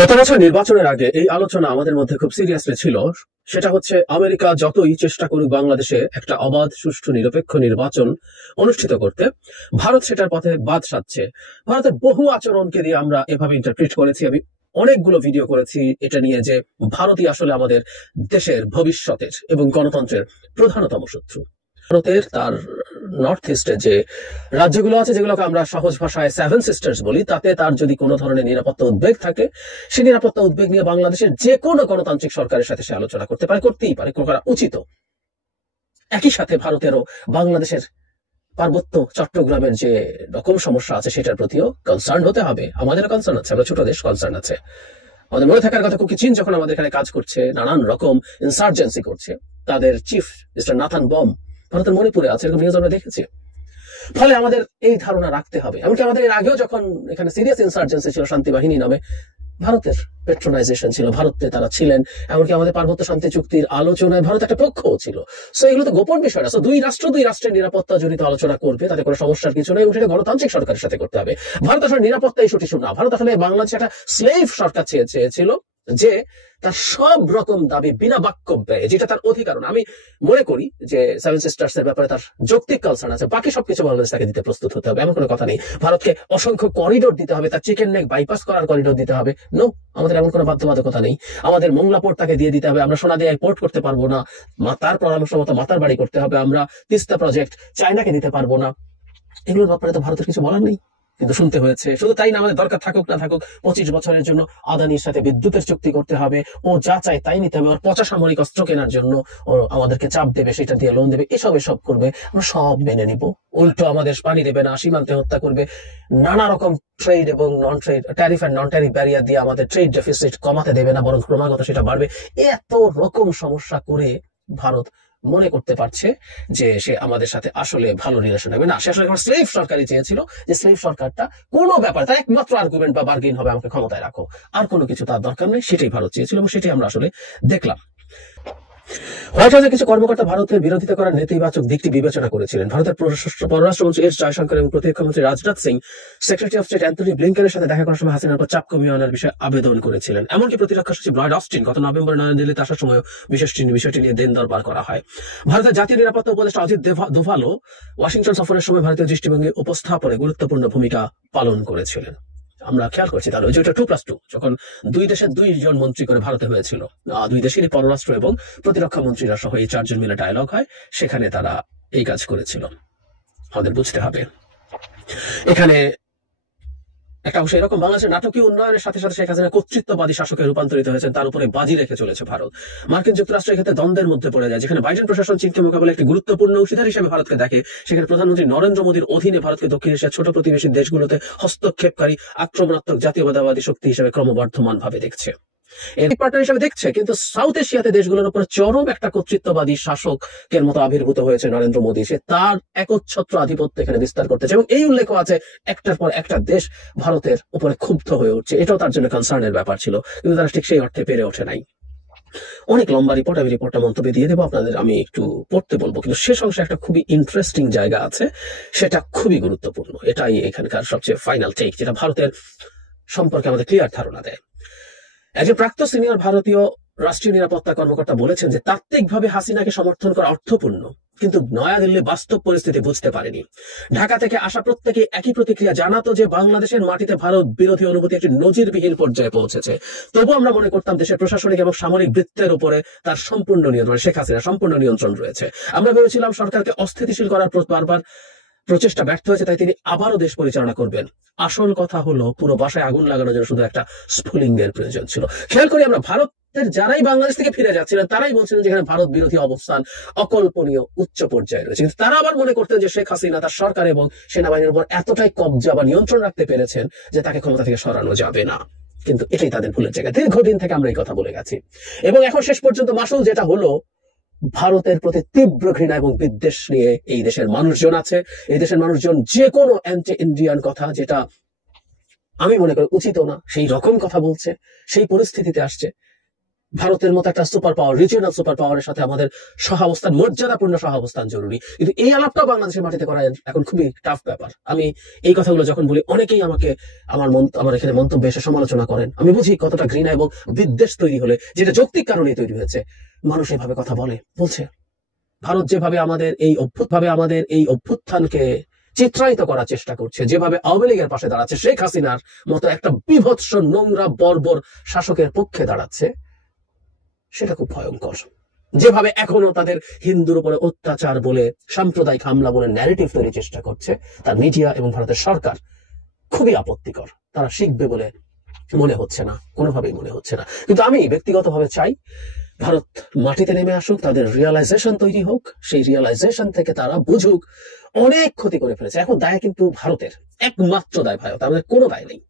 গত বছর নির্বাচনের আগে এই আলোচনা আমাদের মধ্যে খুব সিরিয়াসলি ছিল। সেটা হচ্ছে, আমেরিকা যতই চেষ্টা করুক বাংলাদেশে একটা অবাধ, সুষ্ঠু, নিরপেক্ষ নির্বাচন অনুষ্ঠিত করতে, ভারত সেটার পথে বাদ সাধছে। ভারতের বহু আচরণকে দিয়ে আমরা এভাবে ইন্টারপ্রিট করেছি। আমি অনেকগুলো ভিডিও করেছি এটা নিয়ে, যে ভারতই আসলে আমাদের দেশের ভবিষ্যতের এবং গণতন্ত্রের প্রধানতম শত্রু। ভারতের তার নর্থ ইস্টে যে রাজ্যগুলো আছে, যেগুলোকে আমরা সহজ ভাষায় সেভেন সিস্টার্স বলি, তাতে তার যদি কোনো ধরনের নিরাপত্তা উদ্বেগ থাকে, সেই নিরাপত্তা উদ্বেগ নিয়ে বাংলাদেশের যে কোনো গণতান্ত্রিক সরকারের সাথে সে আলোচনা করতে পারে, করতেই পারে, করা উচিত। একই সাথে ভারতেরও বাংলাদেশের পার্বত্য চট্টগ্রামের যে রকম সমস্যা আছে সেটার প্রতিও কনসার্ন হতে হবে। আমাদেরও কনসার্ন আছে, আমরা ছোট দেশ, কনসার্ন আছে। আমাদের মনে থাকার কথা, কুকি চীন যখন আমাদের এখানে কাজ করছে, নানান রকম ইনসার্জেন্সি করছে, তাদের চিফ মিস্টার নাথান বম ভারতের মণিপুরে আছে, এরকম নিউজ আমরা দেখেছি। ফলে আমাদের এই ধারণা রাখতে হবে। এমনকি আমাদের এর আগেও যখন এখানে সিরিয়াস ইনসার্জেন্সি ছিল, শান্তি বাহিনী নামে, ভারতের পেট্রোনাইজেশন ছিল, ভারতে তারা ছিলেন। এমনকি আমাদের পার্বত্য শান্তি চুক্তির আলোচনায় ভারত একটা পক্ষও ছিল। সো এগুলো তো গোপন বিষয় না। দুই রাষ্ট্রের নিরাপত্তা জড়িত আলোচনা করবে, তাতে কোনো সমস্যার কিছু নেই, এবং সেটা গণতান্ত্রিক সরকারের সাথে করতে হবে। ভারত আসলে নিরাপত্তা ইস্যুটি না, ভারত আসলে বাংলাদেশে একটা স্লেভ সরকার চেয়েছিল, যে তার সব রকম দাবি বিনা বাক্য ব্যয়, যেটা তার অধিকার। আমি মনে করি যে সেভেন সিস্টার্স এর ব্যাপারে তার যৌক্তিক কনসার্ন আছে, বাকি সবকিছু বাংলাদেশ তাকে দিতে প্রস্তুত হতে হবে, এমন কোনো কথা নেই। ভারতকে অসংখ্য করিডোর দিতে হবে, তার চিকেন নেক বাইপাস করার করিডোর দিতে হবে, নো, আমাদের এমন কোনো বাধ্যবাধকতা নেই। আমাদের মোংলা পোর্ট তাকে দিয়ে দিতে হবে, আমরা সোনাদিয়ায় পোর্ট করতে পারবো না, তার পরামর্শ মতো মাতার বাড়ি করতে হবে। আমরা তিস্তা প্রজেক্ট চায়নাকে দিতে পারবো না। এগুলোর ব্যাপারে তো ভারতের কিছু বলার নেই, কিন্তু শুনতে হয়েছে। শুধু তাই না, আমাদের দরকার থাকুক না থাকুক 25 বছরের জন্য আদানির সাথে বিদ্যুতের চুক্তি করতে হবে, ও যা চায় তাই নিতে হবে, ওর পচা সামরিক অস্ত্র কেনার জন্য ও আমাদেরকে চাপ দেবে, সেটা দিয়ে লোন দেবে, এসব করবে, আমরা সব মেনে নিব। উল্টো আমাদের পানি দেবে না, সীমান্তে হত্যা করবে, নানা রকম ট্রেড এবং non trade, tariff and non tariff barrier দিয়ে আমাদের ট্রেড ডেফিসিট কমাতে দেবে না, বরং ক্রমাগত সেটা বাড়বে। এত রকম সমস্যা করে ভারত মনে করতে পারছে যে সে আমাদের সাথে আসলে ভালো রিলেশন হবে না। সে আসলে স্লেভ সরকারই চেয়েছিল, যে স্লেভ সরকারটা কোনো ব্যাপার, তার একমাত্র আর্গুমেন্ট বা বার্গেন হবে আমাকে ক্ষমতায় রাখো, আর কোনো কিছু তার দরকার নেই। সেটাই ভারত চেয়েছিল এবং সেটাই আমরা আসলে দেখলাম। হোয়াইট হাউসের কিছু কর্মকর্তা ভারতের বিরোধিতা করার নেতিবাচক দিকটি বিবেচনা করেছিলেন। ভারতের পররাষ্ট্রমন্ত্রী এস জয়শঙ্কর এবং প্রতিরক্ষামন্ত্রী Rajnath Singh secretary of state Antony ব্লিংকেনের সাথে দেখা করার সময় হাসিনার উপর চাপ কমিয়ে আনার বিষয়ে আবেদন করেছিলেন। এমনকি প্রতিরক্ষা সচিব লয়েড অস্টিন গত নভেম্বরে নয়াদিল্লিতে আসার সময় বিষয়টি নিয়ে দেন দরবার করা হয়। ভারতের জাতীয় নিরাপত্তা উপদেষ্টা অজিত দোভালও ওয়াশিংটন সফরের সময় ভারতীয় দৃষ্টিভঙ্গি উপস্থাপনে গুরুত্বপূর্ণ ভূমিকা পালন করেছিলেন। আমরা খেয়াল করছি তাহলে ওই যে 2+2, যখন দুই দেশের 2 জন মন্ত্রী করে ভারতে হয়েছিল, দুই দেশেরই পররাষ্ট্র এবং প্রতিরক্ষা মন্ত্রীরা সহ এই 4 জন মিলে ডায়লগ হয়, সেখানে তারা এই কাজ করেছিল। আমাদের বুঝতে হবে এখানে একটা অংশ এরকম, বাংলাদেশের নাটকীয় উন্নয়নের সাথে সাথে শেখ হাসিনা কর্তৃত্ববাদী শাসকে রূপান্তরিত হয়েছে, তার উপরে বাজি রেখে চলেছে ভারত। মার্কিন যুক্তরাষ্ট্র এক্ষেত্রে দ্বন্দ্বের মধ্যে পড়ে যায়। যেখানে বাইডেন প্রশাসন চীনকে মোকাবেলা একটি গুরুত্বপূর্ণ অংশীদার হিসেবে ভারতকে দেখে, সেখানে প্রধানমন্ত্রী নরেন্দ্র মোদীর অধীনে ভারতকে দক্ষিণ এশিয়ার ছোট প্রতিবেশী দেশগুলোতে হস্তক্ষেপকারী আক্রমণাত্মক জাতীয়তাবাদী শক্তি হিসেবে ক্রমবর্ধমান ভাবে দেখছে, এর পার্টনার হিসেবে দেখছে। কিন্তু সাউথ এশিয়াতে দেশগুলোর উপর চরম একটা কর্তৃত্ববাদী শাসকের মতো আবির্ভূত হয়েছে নরেন্দ্র মোদী। সে তার একচ্ছত্র আধিপত্য এখানে বিস্তার করতেছে, এবং এই উল্লেখ আছে একটার পর একটা দেশ ভারতের উপরে ক্ষুব্ধ হয়ে উঠছে। এটাও তার জন্য কনসার্নের ব্যাপার ছিল, কিন্তু তারা ঠিক সেই অর্থে পেরে ওঠে নাই। অনেক লম্বা রিপোর্ট, আমি রিপোর্টটা মন্তব্য দিয়ে দেবো আপনাদের, আমি একটু পড়তে বলবো, কিন্তু শেষ অংশে একটা খুবই ইন্টারেস্টিং জায়গা আছে, সেটা খুবই গুরুত্বপূর্ণ। এটাই এখানকার সবচেয়ে ফাইনাল টেক, যেটা ভারতের সম্পর্কে আমাদের ক্লিয়ার ধারণা দেয়। একজন প্রাক্তন সিনিয়র ভারতীয় রাষ্ট্রীয় নিরাপত্তা কর্মকর্তা বলেছেন যে তাত্ত্বিকভাবে হাসিনাকে সমর্থন করা অর্থপূর্ণ, কিন্তু নয়াদিল্লি বাস্তব পরিস্থিতি বুঝতে পারেনি। ঢাকা থেকে আসা প্রত্যেকে একই প্রতিক্রিয়া জানাতো যে বাংলাদেশের মাটিতে ভারত বিরোধী অনুভূতি একটি নজিরবিহীন পর্যায়ে পৌঁছেছে। তবু আমরা মনে করতাম দেশের প্রশাসনিক এবং সামরিক বৃত্তের উপরে তার সম্পূর্ণ নিয়ন্ত্রণ, শেখ হাসিনা সম্পূর্ণ নিয়ন্ত্রণ রয়েছে। আমরা ভেবেছিলাম সরকারকে অস্থিতিশীল করার বারবার প্রচেষ্টা ব্যর্থ হয়েছে, তাই তিনি আবারও দেশ পরিচালনা করবেন। আসল কথা হলো, পুরো বাসায় আগুন লাগানোর জন্য শুধু একটা স্ফুলিঙ্গ এর প্রয়োজন ছিল। খেয়াল করি আমরা, ভারতের যারাই বাংলাদেশ থেকে ফিরে যাচ্ছিলেন তারাই বলছিলেন যেখানে ভারত বিরোধী অবস্থান অকল্পনীয় উচ্চ পর্যায়ে রয়েছে, কিন্তু তারা আবার মনে করতেন যে শেখ হাসিনা তার সরকার এবং সেনাবাহিনীর উপর এতটাই কবজা বা নিয়ন্ত্রণ রাখতে পেরেছেন যে তাকে ক্ষমতা থেকে সরানো যাবে না। কিন্তু এটাই তাদের ভুলের জায়গা। দীর্ঘদিন থেকে আমরা এই কথা বলে গেছি, এবং এখন শেষ পর্যন্ত মাসুল যেটা হলো, ভারতের প্রতি তীব্র ঘৃণা এবং বিদ্বেষ নিয়ে এই দেশের মানুষজন আছে। এই দেশের মানুষজন যে কোনো অ্যান্টি ইন্ডিয়ান কথা, যেটা আমি মনে করি উচিত না, সেই রকম কথা বলছে, সেই পরিস্থিতিতে আসছে। ভারতের মতো একটা সুপার পাওয়ার, রিজিওনাল সুপার পাওয়ারের সাথে আমাদের সহাবস্থান, মর্যাদাপূর্ণ সহাবস্থান জরুরি। কিন্তু এই আলাপটাও বাংলাদেশের মাটিতে করা এখন খুবই টাফ ব্যাপার। আমি এই কথাগুলো যখন বলি, অনেকেই আমাকে আমার এখানে মন্তব্যে এসে সমালোচনা করেন। আমি বুঝি কতটা ঘৃণা এবং বিদ্বেষ তৈরি হলে, যেটা যৌক্তিক কারণেই তৈরি হয়েছে, মানুষ এভাবে কথা বলছে। ভারত যেভাবে আমাদের এই অভ্যুত্থানকে চিত্রায়িত করার চেষ্টা করছে, যেভাবে আওয়ামী লীগের পাশে দাঁড়াচ্ছে, শেখ হাসিনার মতো একটা বিভৎস নোংরা বর্বর শাসকের পক্ষে দাঁড়াচ্ছে, সেটা খুব ভয়ঙ্কর। যেভাবে এখনো তাদের হিন্দুর উপরে অত্যাচার বলে, সাম্প্রদায়িক হামলা বলে ন্যারেটিভ তৈরির চেষ্টা করছে, তার মিডিয়া এবং ভারতের সরকার খুবই আপত্তিকর। তারা শিখবে বলে মনে হচ্ছে না, কোনোভাবেই মনে হচ্ছে না। কিন্তু আমি ব্যক্তিগতভাবে চাই ভারত মাটিতে নেমে আসুক, তাদের রিয়ালাইজেশন তৈরি হোক, সেই রিয়ালাইজেশন থেকে তারা বুঝুক অনেক ক্ষতি করে ফেলেছে। এখন দায় কিন্তু ভারতের, একমাত্র দায় ভারত, আমাদের কোনো দায় নেই।